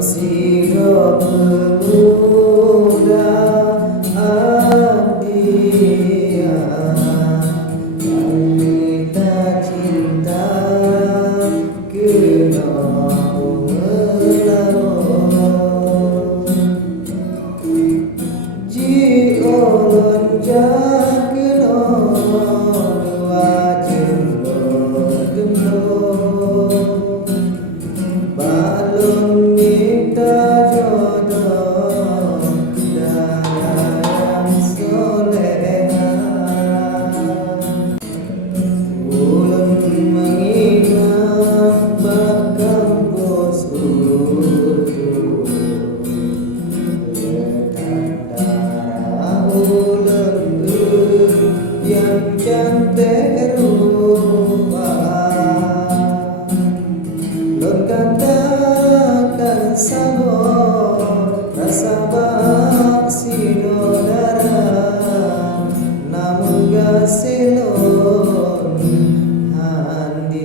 Sira pemuda Adia kita cinta kena mengelaro ji olon jakeno dua jenggot gemblong balon minta jodoh dan soleha ulun mengingat bakal bos utuh darah ulun yang cantik rupa lon katakan sabor rasa bak sinodara namun gasilon handi